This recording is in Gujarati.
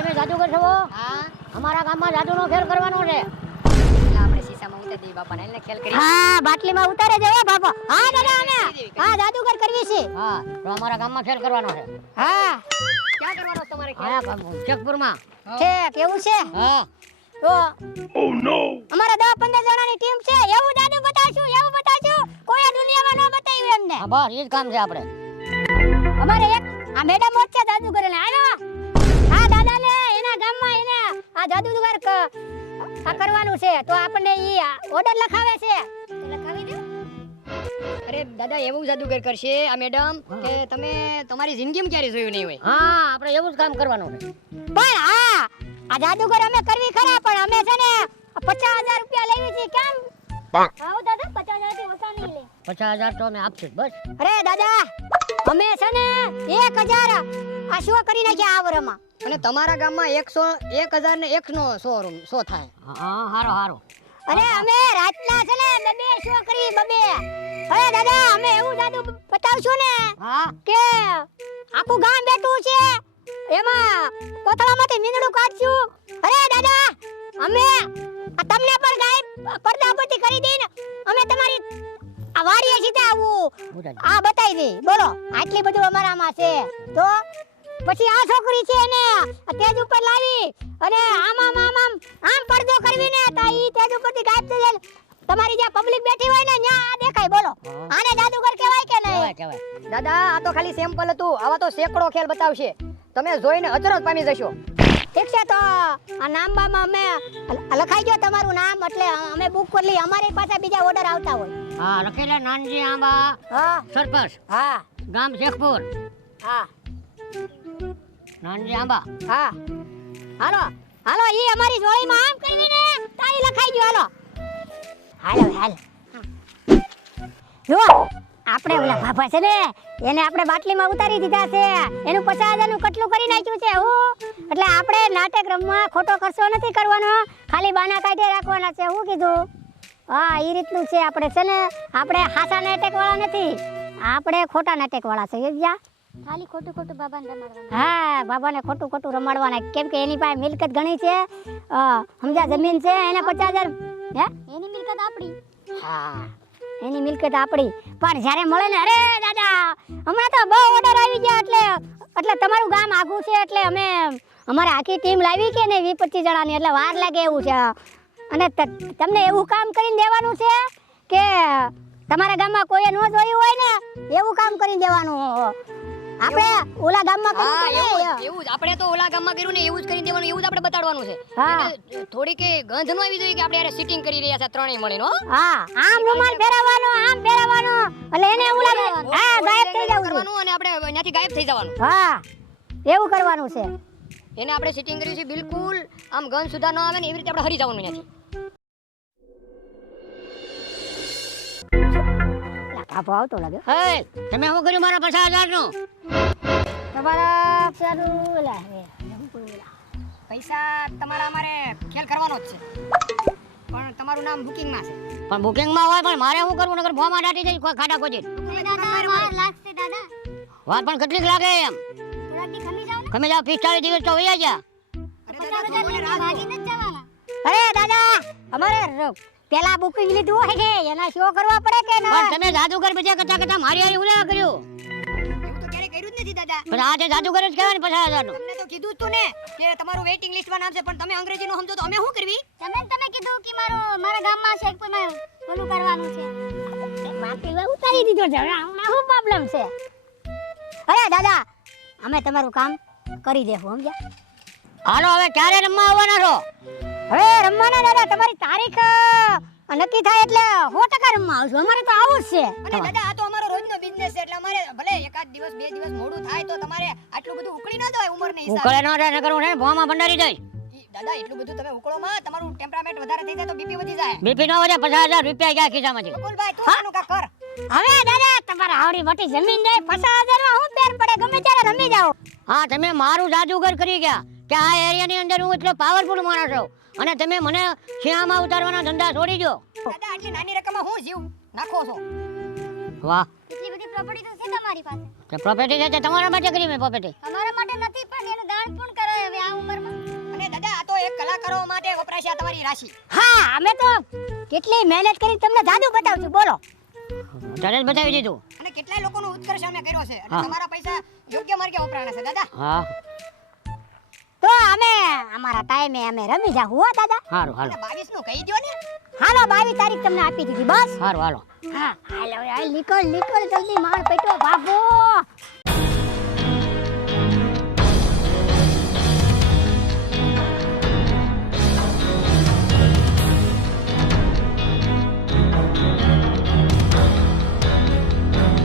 તમે જાદુગર છો? હા અમારા ગામમાં જાદુનો ખેલ કરવાનો છે. આપણે શીશામાં ઉતારી દઈએ બાપાને એટલે ખેલ કરી. હા બાટલીમાં ઉતારે દેવો બાપા. હા દાદા અમે હા જાદુગર કરવી છે. હા તો અમારા ગામમાં ખેલ કરવાનો છે. હા ક્યાં કરવાનો છે તમારે ખેલ? હા શેખપુરમાં. છે કેવું છે? હા તો અમારા 10-15 જણાની ટીમ છે. એવું જાદુ બતાવશું કોઈ દુનિયામાં ન બતાવ્યું એમને. હા બસ ઈ જ કામ છે આપણે. અમારે એક આ મેડમ હોત છે જાદુગર ને આવ્યો. હા દાદાને એના ગામમાં એને આ જાદુગર આ કરવાનું છે તો આપણને ઈ ઓર્ડર લખાવે છે. તો લખાવી દો. અરે દાદા એવું જાદુગર કરશે આ મેડમ કે તમે તમારી જિંદગીમાં ક્યારે જોયું નહીં હોય. હા આપણે એવું જ કામ કરવાનું છે. પણ હા આ જાદુગર અમે કરવી ખરા પણ અમે છે ને 50,000 રૂપિયા લેવી છે કેમ? આવો દાદા 50,000 થી ઓછા નહીં લે. 50,000 તો અમે આપશું બસ. અરે દાદા અમે છે ને 1,000 આ શો કરી નાખ્યા આ વરમાં. અને તમારા ગામમાં 1,000 ને 1 નો શો થાય. હા હારો હારો. અરે અમે રાતના છે ને બે શો કરી બબે. અરે દાદા અમે એવું જાદુ બતાવશું ને હા કે આખું ગામ બેઠું છે એમાં કોથળામાંથી મીંદડું કાઢશું. અરે દાદા અમે આ તમને પણ ગાયબ પડદા પરથી કરી દઈને અમે તમારી આ વાડીએ સીધા આવું આ બતાવી દે. બોલો આટલી બધું અમારામાં છે તો પછી આ છોકરી છે ને તેજ ઉપર લાવી અને આમ પડદો કરવી ને તો ઈ તેજ ઉપરથી ગાયબ થઈ જાય. તમારી જે પબ્લિક બેઠી હોય ને ન્યા આ દેખાય. બોલો આને જાદુગર કહેવાય કે નહીં? કહેવાય. દાદા આ તો ખાલી સેમ્પલ હતું. આવા તો સેંકડો ખેલ બતાવશે. તમે જોઈને અચરજ પામી જશો. ઠીક છે તો આ નામ બામાં અમે લખાઈ ગયો તમારું નામ એટલે અમે બુક કરી લઈએ. અમારી પાસે બીજા ઓર્ડર આવતા હોય. હા લખી લે નાનજી આંબા હા સરપંચ હા ગામ શેખપુર. હા નાનજી આંબા. હા હાલો હાલો ઈ અમારી જોડીમાં આમ કરવી ને તારી લખાઈ ગયો. હાલો હાલ જો આપણે ઓલા બાબા છે ને એને આપણે બાટલીમાં ઉતારી દીધા છે. એનું 50,000 નું કટલું કરી નાખ્યું છે. હું એટલે આપણે નાટક રમવા ખોટો ખર્ચો નથી કરવાનો, ખાલી બાના કાઢે રાખવાના છે. હું કીધું હા ઈ રીતનું છે. આપણે છે ને આપણે હાસા નાટક વાળા નથી, આપણે ખોટા નાટક વાળા છે. સમજ્યા? ખાલી ખોટું ખોટું બાબાને રમાડવાનું. હા બાબાને ખોટું ખોટું રમાડવાના કેમ કે એની પાસે મિલકત ઘણી છે. સમજા જમીન છે એને 50,000 હે એની મિલકત આપણી. હા એની મિલકત આપણી પણ જ્યારે મળે ને અરે દાદા હમણાં તો બહુ ઓર્ડર આવી ગયા એટલે તમારું ગામ આઘું છે એટલે અમે અમારે આખી ટીમ લાવી કે ને 20-25 જણાની એટલે વાર લાગે એવું છે. અને તમને એવું કામ કરીને દેવાનું છે કે તમારા ગામમાં કોઈએ ન જોયું હોય ને એવું કામ કરીને દેવાનું. આપણે ઓલા ગામમાં એવું જ આપણે તો ઓલા ગામમાં કર્યું ને એવું જ કરી દેવાનું, એવું જ આપણે બતાડવાનું છે. હા થોડી કે ગંધ ન આવી જોઈએ કે આપણે યાર સિટિંગ કરી રહ્યા છે ત્રણેય મળીને. હો હા આમ રૂમાલ ફેરવવાનો એટલે એને ઓલા હા ગાયબ થઈ જવું કરવાનું અને આપણે ત્યાંથી ગાયબ થઈ જવાનું. હા એવું કરવાનું છે. એને આપણે સિટિંગ કર્યું છે બિલકુલ આમ ગંધ સુધા ન આવે ને એવી રીતે આપણે હરી જવાનું ત્યાંથી. કાપો આવતો લાગ્યો. હે તમે શું કર્યું મારા 50,000 નું? તમારા ચાલુ પૈસા તમારા અમારે ખેલ કરવાનો જ છે પણ તમારું નામ બુકિંગમાં છે. પણ બુકિંગમાં હોય પણ મારે શું કરવું નકર ફોર્મ દાટી દઈ કોઈ ખાડા ખોજી. લાગશે દાદા. વાત પણ કેટલીક લાગે એમ? થોડાક દી ખમી જાવ ને. તમે જાઓ 45 દિવસ તો વયા ગયા. અરે દાદા તો બોલે રાત ભાગીને જ જવાના. અરે દાદા અમારે પેલા બુકિંગ લીધું હોય કે એના શો કરવા પડે કે ના? પણ તમે જાદુગર બીજા કરતા મારી હારી ઉલ્યા કર્યું. એવું તો ક્યારે કર્યું જ નથી દાદા. પણ આ જે જાદુગર જ કહેવાય ને 50,000 નું. તમને તો કીધું તું ને કે તમારું વેઇટિંગ લિસ્ટમાં નામ છે પણ તમે અંગ્રેજીનું સમજો તો અમે શું કરવી? તમે કીધું કે મારા ગામમાં શેખપુરમાં ઓલું કરવાનું છે. માટી ઉતારી દીધો છે. હવે આમાં શું પ્રોબ્લેમ છે? અરે દાદા અમે તમારું કામ કરી દેવું સમજ્યા? હાલો હવે ક્યારે રમવા આવવાના છો? હવે રમવાના દાદા તમારી તારીખ નક્કી થાય એટલે 100% રમવા આવશું. અમારે તો આવું જ છે. અને દાદા આ તો અમારો રોજનો બિઝનેસ છે એટલે અમારે ભલે એકાદ દિવસ બે દિવસ મોડું થાય તો તમારે આટલું બધું ઉકળી ન જવાય ઉંમરને હિસાબે. ઉકળે નો થાય નકર હું ને ભોમાં ભંડારી દઈશ. દાદા એટલું બધું તમે ઉકળોમાં તમારું ટેમ્પરામેન્ટ વધારે થઈ જાય તો બીપી વધી જાય. બીપી નો વધે 50,000 રૂપિયા ગયા ખિસ્સામાંથી. બકુલભાઈ તું આનું કા કર. હવે દાદા તમારા આવડી મોટી જમીન દે 50,000 માં હું બેર પડે ગમે ત્યારે રમી જાઓ. હા તમે મારું જાદુગર કરી ગયા કે આ એરિયાની અંદર હું એટલો પાવરફુલ માણસ છું અને તમે મને શિયામાં ઉતારવાના ધંધા છોડી દો. દાદા આટલી નાની રકમમાં હું જીવ નાખો છો? વાહ એટલી બધી પ્રોપર્ટી તો છે તમારી પાસે. કે પ્રોપર્ટી છે તે તમારા માટે કરી મેં પ્રોપર્ટી. અમારા માટે નથી પણ એનું દાન પૂર્ણ કરાય હવે આ ઉંમરમાં. કરવા માટે વપરાય છે આ તમારી રાશિ. હા અમે તો કેટલી મહેનત કરી તમને જાદુ બતાવશું બોલો. તરત બતાવી દીધું. અને કેટલાય લોકોનો ઉત્કર્ષ અમે કર્યો છે અને હા. તમારા પૈસા યોગ્ય માર્ગે વપરાણા છે દાદા. હા તો અમે અમારા ટાઈમે અમે રમી જાહુ હો દાદા. સારું હાલો. અને 22 નું કહી દ્યો ને. હાલો 22 તારીખ તમને આપી દીધી બસ. સારું હાલો. હા હાલો નીકળ જલ્દી માર પેટો બાબુ.